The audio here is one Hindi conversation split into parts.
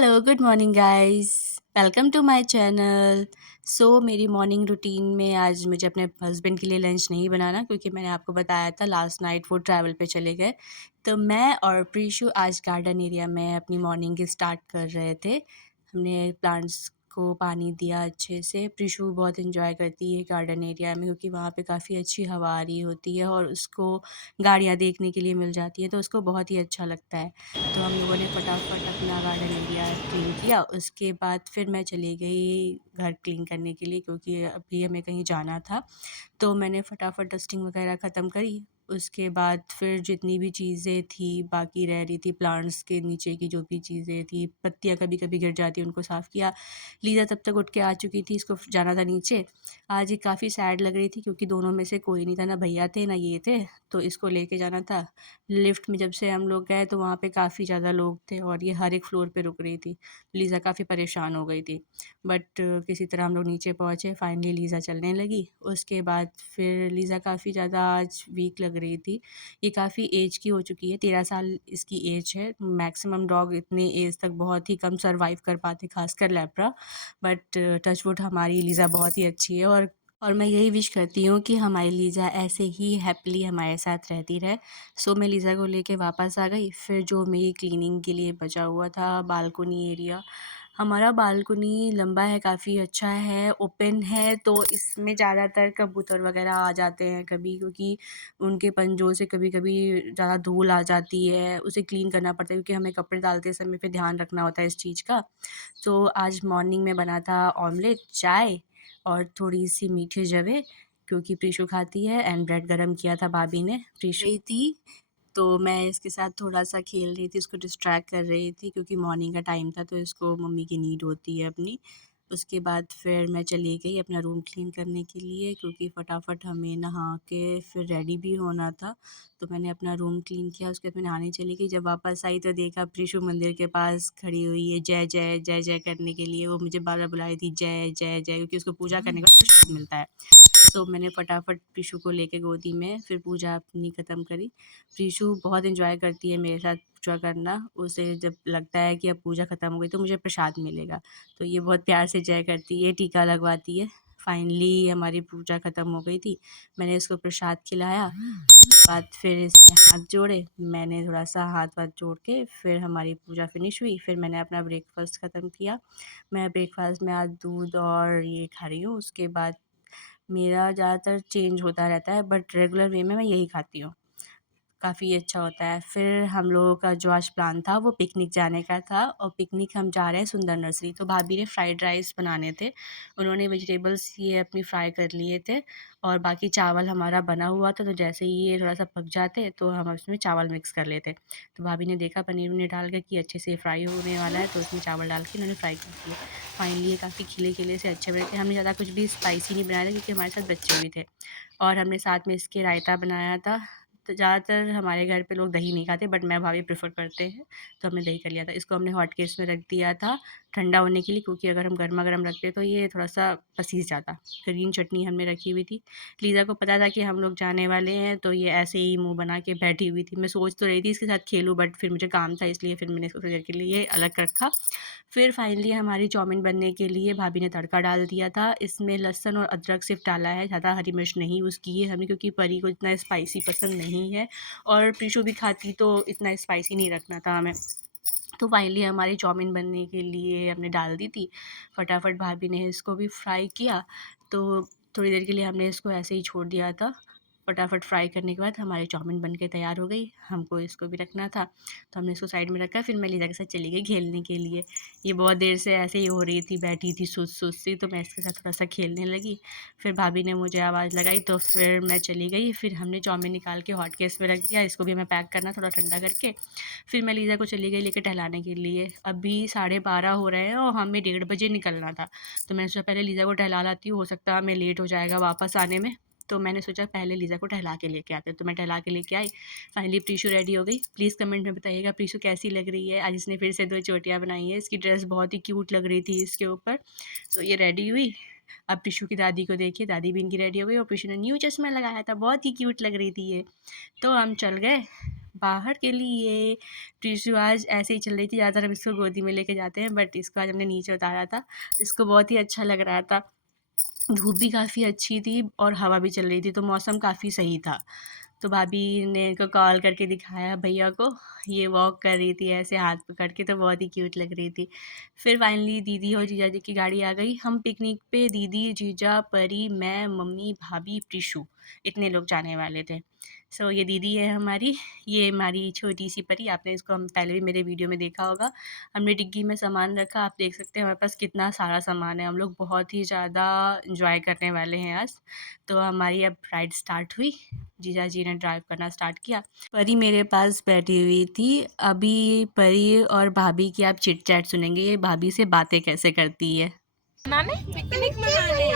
Hello, good morning guys. Welcome to my channel. मेरी मॉर्निंग रूटीन में आज मुझे अपने हस्बैंड के लिए लंच नहीं बनाना क्योंकि मैंने आपको बताया था लास्ट नाइट वो ट्रैवल पे चले गए। तो मैं और प्रीशु आज गार्डन एरिया में अपनी मॉर्निंग स्टार्ट कर रहे थे। हमने प्लांट्स को पानी दिया अच्छे से। प्रीशु बहुत एंजॉय करती है गार्डन एरिया में क्योंकि वहाँ पे काफ़ी अच्छी हवा आ रही होती है और उसको गाड़ियाँ देखने के लिए मिल जाती हैं, तो उसको बहुत ही अच्छा लगता है। तो हम लोगों ने फटाफट अपना गार्डन एरिया क्लीन किया। उसके बाद फिर मैं चली गई घर क्लीन करने के लिए क्योंकि अभी हमें कहीं जाना था। तो मैंने फटाफट डस्टिंग वगैरह ख़त्म करी। उसके बाद फिर जितनी भी चीज़ें थी बाकी रह रही थी, प्लांट्स के नीचे की जो भी चीज़ें थी, पत्तियाँ कभी-कभी गिर जाती, उनको साफ़ किया। लीज़ा तब तक उठ के आ चुकी थी, इसको जाना था नीचे। आज ये काफ़ी सैड लग रही थी क्योंकि दोनों में से कोई नहीं था, ना भैया थे ना ये थे, तो इसको लेके जाना था। लिफ्ट में जब से हम लोग गए तो वहाँ पे काफ़ी ज़्यादा लोग थे और ये हर एक फ्लोर पे रुक रही थी। लीज़ा काफ़ी परेशान हो गई थी। बट किसी तरह हम लोग नीचे पहुँचे, फाइनली लीज़ा चलने लगी। उसके बाद फिर लीज़ा काफ़ी ज़्यादा आज वीक लग रही थी। ये काफ़ी एज की हो चुकी है, 13 साल इसकी एज है। मैक्सिमम डॉग इतने एज तक बहुत ही कम सर्वाइव कर पाते, ख़ासकर लैब्रा। बट टच वुड हमारी लीज़ा बहुत ही अच्छी है और मैं यही विश करती हूँ कि हमारी लीज़ा ऐसे ही हैप्पीली हमारे साथ रहती रहे। मैं लीज़ा को लेके वापस आ गई। फिर जो मेरी क्लीनिंग के लिए बचा हुआ था बालकनी एरिया, हमारा बालकनी लंबा है, काफ़ी अच्छा है, ओपन है, तो इसमें ज़्यादातर कबूतर वगैरह आ जाते हैं कभी, क्योंकि उनके पंजों से कभी-कभी ज़्यादा धूल आ जाती है, उसे क्लीन करना पड़ता है क्योंकि हमें कपड़े डालते समय पे ध्यान रखना होता है इस चीज़ का। आज मॉर्निंग में बना था ऑमलेट, चाय और थोड़ी-सी मीठी जवें क्योंकि प्रीशु खाती है, एंड ब्रेड गरम किया था भाभी ने। प्रीशु गई थी, तो मैं इसके साथ थोड़ा-सा खेल रही थी, इसको डिस्ट्रैक्ट कर रही थी क्योंकि मॉर्निंग का टाइम था, तो इसको मम्मी की नीड होती है अपनी। उसके बाद फिर मैं चली गई अपना रूम क्लीन करने के लिए क्योंकि फटाफट हमें नहा के फिर रेडी भी होना था। तो मैंने अपना रूम क्लीन किया, उसके बाद मैं नहाने चली गई। जब वापस आई तो देखा प्रीशु मंदिर के पास खड़ी हुई है जय, जय, जय, जय करने के लिए। वो मुझे बार-बार बुला रही थी जय, जय, जय, क्योंकि उसको पूजा करने का प्रसाद मिलता है। मैंने फटाफट प्रीशु को लेके गोदी में फिर पूजा अपनी ख़त्म करी। प्रीशु बहुत एंजॉय करती है मेरे साथ पूजा करना। उसे जब लगता है कि अब पूजा ख़त्म हो गई तो मुझे प्रसाद मिलेगा, तो ये बहुत प्यार से जय करती है, टीका लगवाती है। फाइनली हमारी पूजा ख़त्म हो गई थी। मैंने इसको प्रसाद खिलाया, बाद फिर इसने हाथ जोड़े, मैंने थोड़ा-सा हाथ-वाथ जोड़ के फिर हमारी पूजा फिनिश हुई। फिर मैंने अपना ब्रेकफ़ास्ट ख़त्म किया। मैं ब्रेकफ़ास्ट में आज दूध और ये खा रही हूँ। उसके बाद मेरा ज़्यादातर चेंज होता रहता है बट रेगुलर वे में मैं यही खाती हूँ। काफ़ी अच्छा होता है। फिर हम लोगों का जो आज प्लान था वो पिकनिक जाने का था और पिकनिक हम जा रहे हैं सुंदर नर्सरी। तो भाभी ने फ्राइड राइस बनाने थे। उन्होंने वेजिटेबल्स ये अपनी फ्राई कर लिए थे और बाकी चावल हमारा बना हुआ था, तो जैसे ही ये थोड़ा-सा पक जाते तो हम उसमें चावल मिक्स कर लेते। तो भाभी ने देखा पनीर-वनीर डाल के कि अच्छे से फ्राई होने वाला है, तो उसमें चावल डाल के उन्होंने फ्राई कर दिए। फाइनली ये काफ़ी खिले-खिले से अच्छे बने थे। हमने ज़्यादा कुछ भी स्पाइसी नहीं बनाया था क्योंकि हमारे साथ बच्चे भी थे और हमने साथ में इसके रायता बनाया था। तो ज़्यादातर हमारे घर पे लोग दही नहीं खाते बट मैं भाभी प्रेफ़र करते हैं, तो हमने दही कर लिया था। इसको हमने हॉट केस में रख दिया था ठंडा होने के लिए क्योंकि अगर हम गरमा-गरम रखते तो ये थोड़ा-सा पसीज जाता। ग्रीन चटनी हमने रखी हुई थी। लीज़ा को पता था कि हम लोग जाने वाले हैं, तो ये ऐसे ही मुँह बना के बैठी हुई थी। मैं सोच तो रही थी इसके साथ खेलूँ बट फिर मुझे काम था, इसलिए फिर मैंने इसको थोड़ी देर के लिए अलग रखा। फिर फाइनली हमारी चाउमीन बनने के लिए भाभी ने तड़का डाल दिया था। इसमें लहसुन और अदरक सिर्फ़ डाला है, ज़्यादा हरी मिर्च नहीं यूज़ की है हमने क्योंकि परी को इतना स्पाइसी पसंद नहीं है और प्रीशु भी खाती तो इतना स्पाइसी नहीं रखना था हमें। तो फाइनली हमारी चाउमीन बनने के लिए हमने डाल दी थी। फटाफट भाभी ने इसको भी फ्राई किया, तो थोड़ी देर के लिए हमने इसको ऐसे ही छोड़ दिया था। फटाफट फ्राई करने के बाद हमारी चाउमीन बन के तैयार हो गई। हमको इसको भी रखना था, तो हमने इसको साइड में रखा। फिर मैं लीज़ा के साथ चली गई खेलने के लिए। ये बहुत देर से ऐसे ही हो रही थी, बैठी थी सुस्त-सुस्त सी, तो मैं इसके साथ थोड़ा-सा खेलने लगी। फिर भाभी ने मुझे आवाज़ लगाई तो फिर मैं चली गई। फिर हमने चाउमीन निकाल के हॉट केस में रख दिया, इसको भी हमें पैक करना थोड़ा ठंडा करके। फिर मैं लीज़ा को चली गई लेके टहलाने के लिए। अभी 12:30 हो रहे हैं और हमें 1:30 बजे निकलना था। तो मैंने सोचा पहले लीज़ा को टहला लाती हूँ, हो सकता है हमें लेट हो जाएगा वापस आने में। तो मैंने सोचा पहले लीज़ा को टहला के लेके आते हैं, तो मैं टहला के लेके आई। फाइनली प्रीशु रेडी हो गई। प्लीज़ कमेंट में बताइएगा प्रीशु कैसी लग रही है। आज इसने फिर से 2 चोटियाँ बनाई हैं। इसकी ड्रेस बहुत ही क्यूट लग रही थी इसके ऊपर। ये रेडी हुई। अब प्रीशु की दादी को देखिए, दादी भी इनकी रेडी हो गई और प्रीशु ने न्यू चश्मा लगाया था, बहुत ही क्यूट लग रही थी ये। तो हम चल गए बाहर के लिए। ट्रिशु आज ऐसे ही चल रही थी, ज़्यादातर हम इसको गोदी में लेके जाते हैं, बट इसको आज हमने नीचे उतारा था। इसको बहुत ही अच्छा लग रहा था। धूप भी काफ़ी अच्छी थी और हवा भी चल रही थी, तो मौसम काफ़ी सही था। तो भाभी ने इनको कॉल करके दिखाया भैया को, ये वॉक कर रही थी ऐसे हाथ पकड़ के, तो बहुत ही क्यूट लग रही थी। फिर फाइनली दीदी और जीजा जी की गाड़ी आ गई। हम पिकनिक पे दीदी, जीजा, परी, मैं, मम्मी, भाभी, प्रिशु, इतने लोग जाने वाले थे। सो ये दीदी है हमारी, ये हमारी छोटी सी परी। आपने इसको हम पहले भी मेरे वीडियो में देखा होगा। हमने डिग्गी में सामान रखा, आप देख सकते हैं हमारे पास कितना सारा सामान है। हम लोग बहुत ही ज़्यादा इंजॉय करने वाले हैं आज। तो हमारी अब राइड स्टार्ट हुई, जीजा जी ने ड्राइव करना स्टार्ट किया। परी मेरे पास बैठी हुई थी। अभी परी और भाभी की आप चिट चैट सुनेंगे, ये भाभी से बातें कैसे करती है। मनाने पिकनिक मनाने,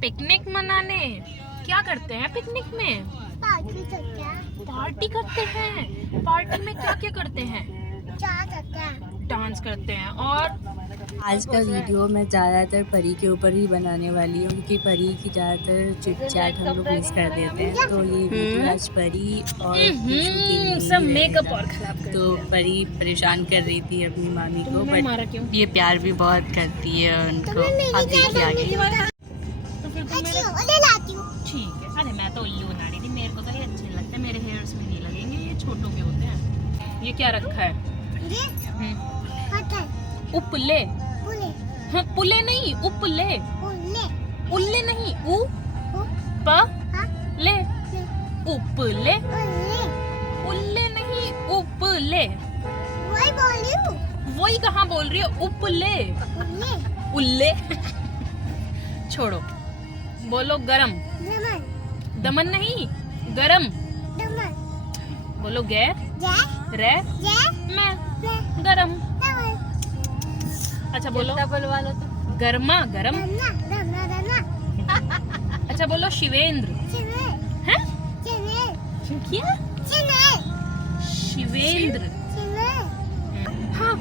पिकनिक मनाने क्या करते हैं पिकनिक में? पार्टी करते हैं। पार्टी में क्या क्या करते हैं? डांस करते हैं। और आज का वीडियो मैं ज़्यादातर परी के ऊपर ही बनाने वाली हूँ, क्योंकि परी की ज़्यादातर चिट चैट हम लोग मिस कर देते हैं। तो ये वीडियो आज परी और प्रिशु के लिए सब ही मेकअप और रहेगा। खराब कर तो परी परेशान कर रही थी अपनी मामी को, बट ये प्यार भी बहुत करती है उनको। आप देखिए आगे। तो फिर तुम मेरे ठीक है। अरे मैं तो उल्लू बना रही थी, मेरे को तो ये अच्छे लगते हैं, मेरे हेयर्स में नहीं लगेंगे, ये छोटों के होते हैं। ये क्या रखा है? उपले। हाँ, पुले नहीं, उपले। उल्ले नहीं, उ प ले, उपले। उल्ले नहीं, उपले। वही कहाँ बोल रही है, उपले। उल्ले। छोड़ो, बोलो गरम। दमन नहीं, गरम। बोलो गैर रे मैं गरम। अच्छा बोलो, बोलवा लो तो। गर्मा गरम। अच्छा बोलो शिवेंद्र। हैं? क्या? शिवेंद्र। हाँ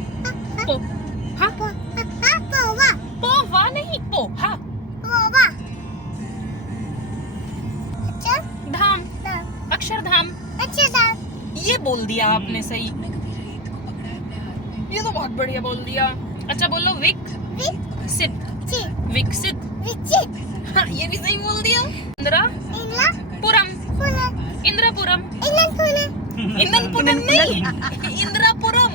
पो हाँ पोवा नहीं, पोहा। धाम, अक्षरधाम। ये बोल दिया आपने सही, ये तो बहुत बढ़िया बोल दिया। अच्छा बोलो विकसित। विकसित। हाँ, ये भी सही बोल दिया। इंद्रापुरम। इंद्रापुरम। इंद्रपुरम नहीं, इंद्रापुरम।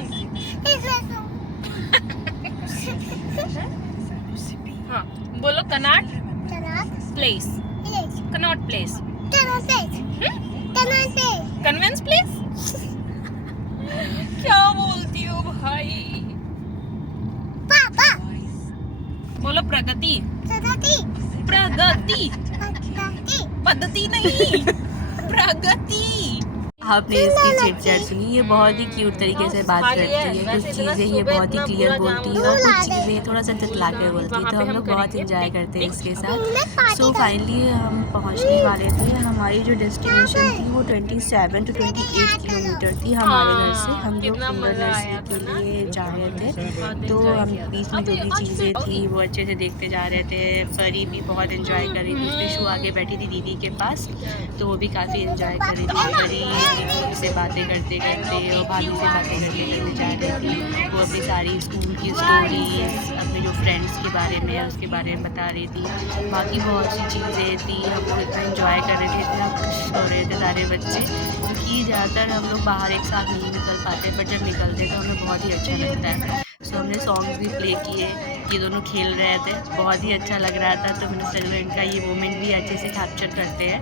हाँ बोलो कनॉट प्लेस। Connaught Place. कन्वेंस प्लेस। क्या बोलती हो भाई? बोलो प्रगति। प्रगति, पद्धति नहीं, प्रगति। आपने इसकी चिट चैट सुनी, ये बहुत ही क्यूट तरीके से बात करती है। कुछ चीज़ें ये बहुत ही क्लियर बोलती है और कुछ चीज़ें थोड़ा सा जतला के बोलती है, तो हम लोग बहुत इंजॉय करते हैं इसके साथ। सो फाइनली हम पहुंचने वाले थे। हमारी जो डेस्टिनेशन थी वो 27 to 28 किलोमीटर थी हमारे घर से। हम लोग फिंगर नर्सरी के लिए जा रहे थे, तो हम बीच में जो भी चीज़ें थी वो अच्छे से देखते जा रहे थे। परी भी बहुत इंजॉय कर रही थी, प्रिशु आगे बैठी थी दीदी के पास, तो वो भी काफ़ी इंजॉय कर रही थी। परी दीदी से बातें करते करते और भाभी से बातें करते करते जा रही थी। वो अपनी सारी स्कूल की स्टोरीज, अपने जो फ्रेंड्स के बारे में उसके बारे में बता रही थी। बाकी बहुत सी चीज़ें थी। हम लोग इतना इंजॉय कर रहे थे, इतना खुश हो रहे थे सारे बच्चे, क्योंकि ज़्यादातर हम लोग बाहर एक साथ नहीं निकल पाते, बट जब निकलते तो हमें बहुत ही अच्छा लगता है। सो हमने सॉन्ग्स भी प्ले किए, ये दोनों खेल रहे थे, बहुत ही अच्छा लग रहा था। तो मैंने सोचा इनका ये मोमेंट भी अच्छे से कैप्चर करते हैं।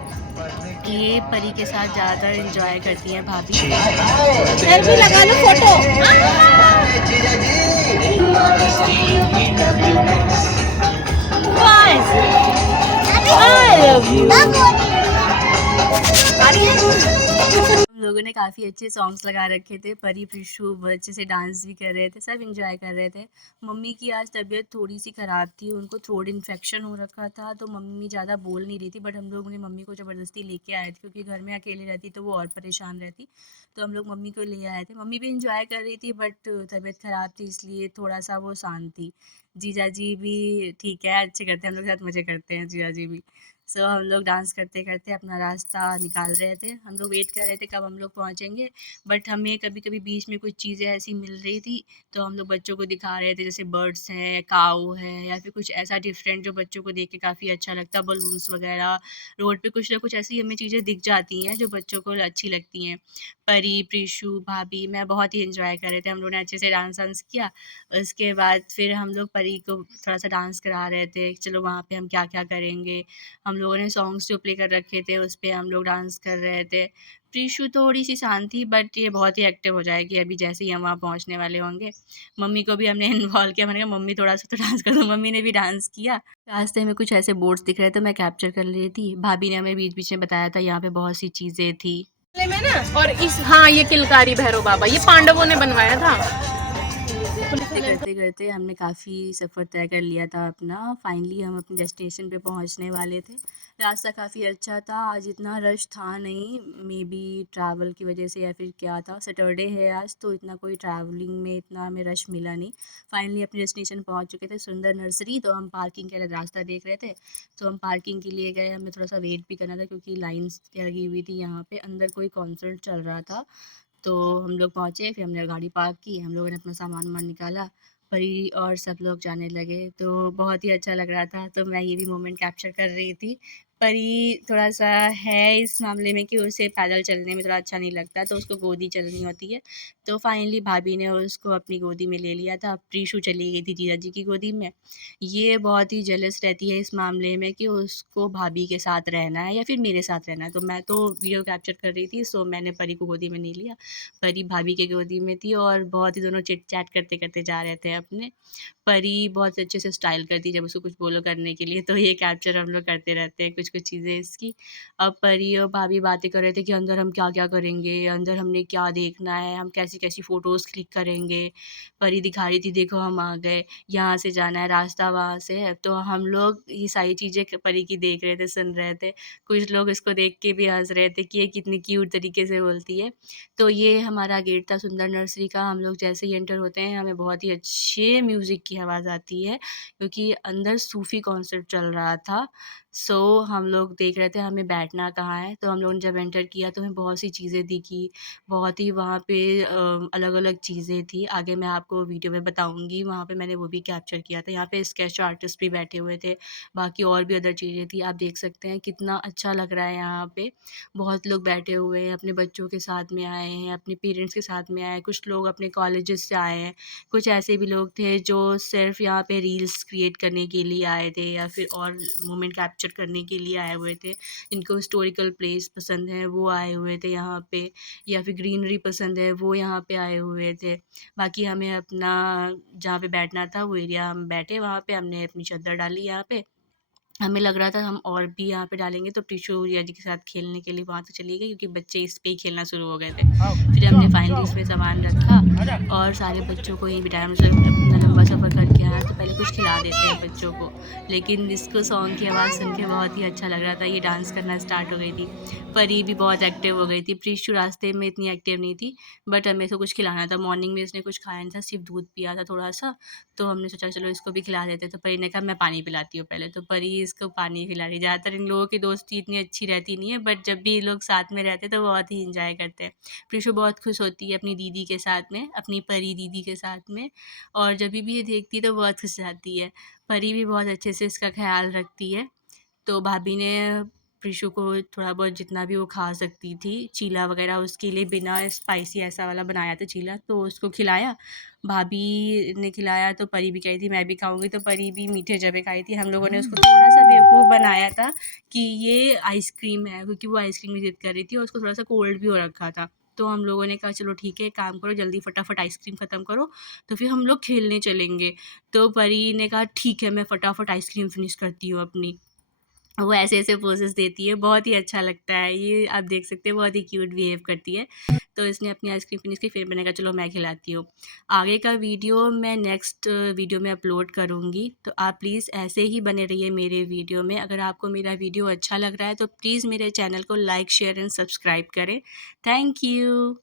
ये परी के साथ ज़्यादातर इंजॉय करती हैं भाभी। सेल्फी लगा लो, फोटो। I love you. हम लोगों ने काफ़ी अच्छे सॉन्ग्स लगा रखे थे। परी प्रिशु बहुत अच्छे से डांस भी कर रहे थे, सब इंजॉय कर रहे थे। मम्मी की आज तबीयत थोड़ी सी ख़राब थी, उनको थ्रोट इन्फेक्शन हो रखा था, तो मम्मी ज़्यादा बोल नहीं रही थी, बट हम लोग ने मम्मी को ज़बरदस्ती लेके आए थे, क्योंकि घर में अकेले रहती तो वो और परेशान रहती। तो हम लोग मम्मी को ले आए थे। मम्मी भी इंजॉय कर रही थी, बट तबीयत ख़राब थी इसलिए थोड़ा सा वो शांत थी। जीजा जी भी ठीक है, अच्छे करते हैं, हम लोग के साथ मज़े करते हैं जीजा जी भी। सो हम लोग डांस करते-करते अपना रास्ता निकाल रहे थे। हम लोग वेट कर रहे थे कब हम लोग पहुँचेंगे, बट हमें कभी-कभी बीच में कुछ चीज़ें ऐसी मिल रही थी, तो हम लोग बच्चों को दिखा रहे थे, जैसे बर्ड्स हैं, काऊ है या फिर कुछ ऐसा डिफरेंट जो बच्चों को देख के काफ़ी अच्छा लगता है, बलून्स वगैरह। रोड पे कुछ ना कुछ ऐसी हमें चीज़ें दिख जाती हैं जो बच्चों को अच्छी लगती हैं। परी, प्रीशु, भाभी, मैं बहुत ही एन्जॉय कर रहे थे। हम लोगों ने अच्छे से डांस-वांस किया। उसके बाद फिर हम लोग परी को थोड़ा-सा डांस करा रहे थे, चलो वहाँ पे हम क्या-क्या करेंगे। हम लोगों ने सॉन्ग्स जो प्ले कर रखे थे, उस पे हम लोग डांस कर रहे थे। प्रीशु थोड़ी-सी शांत थी, बट ये बहुत ही एक्टिव हो जाएगी अभी जैसे ही हम वहाँ पहुँचने वाले होंगे। मम्मी को भी हमने इन्वॉल्व किया, मैंने कहा मम्मी थोड़ा-सा तो डांस कर दो, मम्मी ने भी डांस किया। रास्ते में कुछ ऐसे बोर्ड्स दिख रहे थे, मैं कैप्चर कर रही थी। भाभी ने हमें बीच-बीच में बताया था यहाँ पे बहुत सी चीज़ें थी। में ना, और इस, हाँ, ये किलकारी भैरव बाबा ये पांडवों ने बनवाया था। करते-करते हमने काफ़ी सफ़र तय कर लिया था अपना। फाइनली हम अपने डेस्टिनेशन पे पहुँचने वाले थे। रास्ता काफ़ी अच्छा था, आज इतना रश था नहीं, मेबी ट्रैवल की वजह से या फिर क्या था। सैटरडे है आज, तो इतना कोई ट्रैवलिंग में इतना हमें रश मिला नहीं। फाइनली अपने डेस्टिनेशन पहुँच चुके थे, सुंदर नर्सरी। तो हम पार्किंग के लिए रास्ता देख रहे थे, तो हम पार्किंग के लिए गए। हमें थोड़ा-सा वेट भी करना था क्योंकि लाइन्स लगी हुई थी यहाँ पे, अंदर कोई कॉन्सर्ट चल रहा था। तो हम लोग पहुँचे, फिर हमने गाड़ी पार्क की, हम लोगों ने अपना सामान-वामान निकाला, परी और सब लोग जाने लगे, तो बहुत ही अच्छा लग रहा था। तो मैं ये भी मोमेंट कैप्चर कर रही थी। परी थोड़ा-सा है इस मामले में कि उसे पैदल चलने में थोड़ा अच्छा नहीं लगता, तो उसको गोदी चलनी होती है। तो फाइनली भाभी ने उसको अपनी गोदी में ले लिया था। प्रीशु चली गई थी जीजा जी की गोदी में। ये बहुत ही जेलस रहती है इस मामले में कि उसको भाभी के साथ रहना है या फिर मेरे साथ रहना है। तो मैं तो वीडियो कैप्चर कर रही थी, सो मैंने परी को गोदी में नहीं लिया। परी भाभी के गोदी में थी और बहुत ही दोनों चिट-चैट करते-करते जा रहे थे अपने। परी बहुत अच्छे से स्टाइल करती है जब उसको कुछ बोलो करने के लिए, तो ये कैप्चर हम लोग करते रहते हैं कुछ-कुछ चीज़ें इसकी। अब परी और भाभी बातें कर रहे थे कि अंदर हम क्या-क्या करेंगे, अंदर हमने क्या देखना है, हम कैसी-कैसी फ़ोटोज़ क्लिक करेंगे। परी दिखा रही थी देखो हम आ गए, यहाँ से जाना है, रास्ता वहाँ से है। तो हम लोग ये सारी चीज़ें परी की देख रहे थे, सुन रहे थे। कुछ लोग इसको देख के भी हँस रहे थे कि ये कितनी क्यूट तरीके से बोलती है। तो ये हमारा गेट था सुंदर नर्सरी का। हम लोग जैसे ही एंटर होते हैं, हमें बहुत ही अच्छे म्यूज़िक की आवाज़ आती है क्योंकि अंदर सूफ़ी कॉन्सर्ट चल रहा था। सो हम लोग देख रहे थे हमें बैठना कहाँ है, तो हम लोगों ने जब एंटर किया तो हमें बहुत सी चीज़ें दिखी। बहुत ही वहाँ पे अलग-अलग चीज़ें थी। आगे मैं आपको वीडियो में बताऊँगी, वहाँ पे मैंने वो भी कैप्चर किया था। यहाँ पे स्केच आर्टिस्ट भी बैठे हुए थे, बाकी और भी अदर चीज़ें थी। आप देख सकते हैं कितना अच्छा लग रहा है यहाँ पे। बहुत लोग बैठे हुए हैं, अपने बच्चों के साथ में आए हैं, अपने पेरेंट्स के साथ में आए हैं, कुछ लोग अपने कॉलेजेस से आए हैं, कुछ ऐसे भी लोग थे जो सिर्फ़ यहाँ पे रील्स क्रिएट करने के लिए आए थे या फिर और मोमेंट कैप्चर करने के लिए आए हुए थे। जिनको हिस्टोरिकल प्लेस पसंद है, वो आए हुए थे यहाँ पे, या फिर ग्रीनरी पसंद है, वो यहाँ पे आए हुए थे। बाकी हमें अपना जहाँ पे बैठना था, वो एरिया हम बैठे वहाँ पे, हमने अपनी चद्दर डाली यहाँ पे। हमें लग रहा था हम और भी यहाँ पे डालेंगे, तो प्रीशु रिया जी के साथ खेलने के लिए वहाँ तक चली गई क्योंकि बच्चे इस पे ही खेलना शुरू हो गए थे। फिर हमने फाइनली इसमें सामान रखा और सारे बच्चों को यहीं बिठाया। मतलब जब इतना लंबा सफ़र करके आए हैं तो पहले कुछ खिला देते हैं बच्चों को। लेकिन इसको सॉन्ग की आवाज़ सुन के बहुत ही अच्छा लग रहा था, ये डांस करना स्टार्ट हो गई थी। परी भी बहुत एक्टिव हो गई थी, प्रीशु रास्ते में इतनी एक्टिव नहीं थी, बट हमें इसको कुछ खिलाना था। मॉर्निंग में इसने कुछ खाया नहीं था, सिर्फ़ दूध पिया था थोड़ा-सा, तो हमने सोचा चलो इसको भी खिला देते हैं। तो परी ने कहा मैं पानी पिलाती हूँ पहले, तो परी इसको पानी पिला रही है। ज़्यादातर इन लोगों की दोस्ती इतनी अच्छी रहती नहीं है, बट जब भी ये लोग साथ में रहते हैं तो बहुत ही एन्जॉय करते हैं। प्रीशु बहुत खुश होती है अपनी दीदी के साथ में, अपनी परी दीदी के साथ में, और जभी भी ये देखती है तो बहुत खुश रहती है। परी भी बहुत अच्छे से इसका ख़्याल रखती है। तो भाभी ने प्रीशु को थोड़ा बहुत जितना भी वो खा सकती थी, चीला वग़ैरह उसके लिए बिना स्पाइसी ऐसा वाला बनाया था चीला, तो उसको खिलाया। भाभी ने खिलाया तो परी भी कह रही थी मैं भी खाऊँगी, तो परी भी मीठे जबे खाई थी। हम लोगों ने उसको थोड़ा-सा बेवकूफ़ बनाया था कि ये आइसक्रीम है, क्योंकि वो आइसक्रीम की ज़िद कर रही थी और उसको थोड़ा-सा कोल्ड भी हो रखा था। तो हम लोगों ने कहा चलो ठीक है, एक काम करो जल्दी फटाफट आइसक्रीम ख़त्म करो, तो फिर हम लोग खेलने चलेंगे। तो परी ने कहा ठीक है, मैं फटाफट आइसक्रीम फ़िनिश करती हूँ अपनी। वो ऐसे-ऐसे पोजेज़ देती है, बहुत ही अच्छा लगता है। ये आप देख सकते हैं बहुत ही क्यूट बिहेव करती है। तो इसने अपनी आइसक्रीम फिनिश की, फिर मैंने कहा चलो मैं खिलाती हूँ। आगे का वीडियो मैं नेक्स्ट वीडियो में अपलोड करूँगी, तो आप प्लीज़ ऐसे ही बने रहिए मेरे वीडियो में। अगर आपको मेरा वीडियो अच्छा लग रहा है तो प्लीज़ मेरे चैनल को लाइक, शेयर एंड सब्सक्राइब करें। Thank you.